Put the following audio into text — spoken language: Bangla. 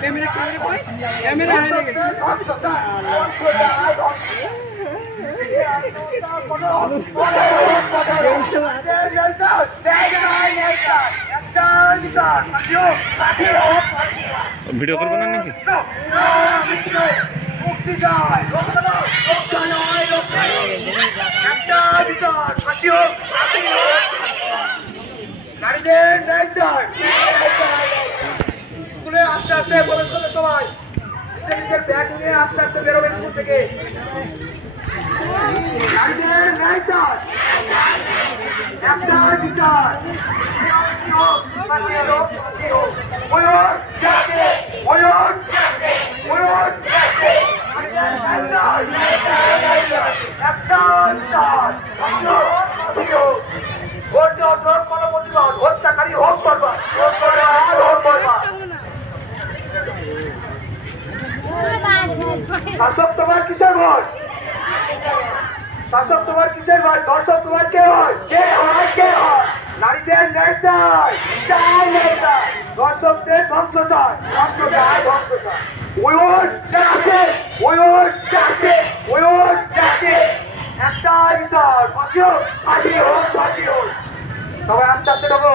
ক্যামেরা ক্যামেরা কই ক্যামেরা হারিয়ে গেছে। ভিডিও করব না নাকি? মুক্তি আস্তে আস্তে প্রবেশ করবে সবাই নিজের ব্যাগ নিয়ে আস্তে আস্তে বেরোবে স্কুল থেকে। একটা বিচার ময়ূর যাকে ময়ূর যাকে ময়ূর যাকে একটা বিচার ধৈর্য ধর কোনো প্রতিবাদ হত্যাকারী হোক করবা হোক করবা হোক করবা শাসক তোমার কিসের ভয়? শাসক তোমার কিসের ভয়? দর্শক তোমার কে হয়? কে হয়? কে হয়? নারীদের ন্যায় চাই চায় ন্যায় চাই দর্শকদের ধ্বংস চাই ধ্বংস চাই ধ্বংস বিচার ফাঁসি হোক ফাঁসি হোক ফাঁসি হোক সবাই আস্তে আস্তে ঢোকো।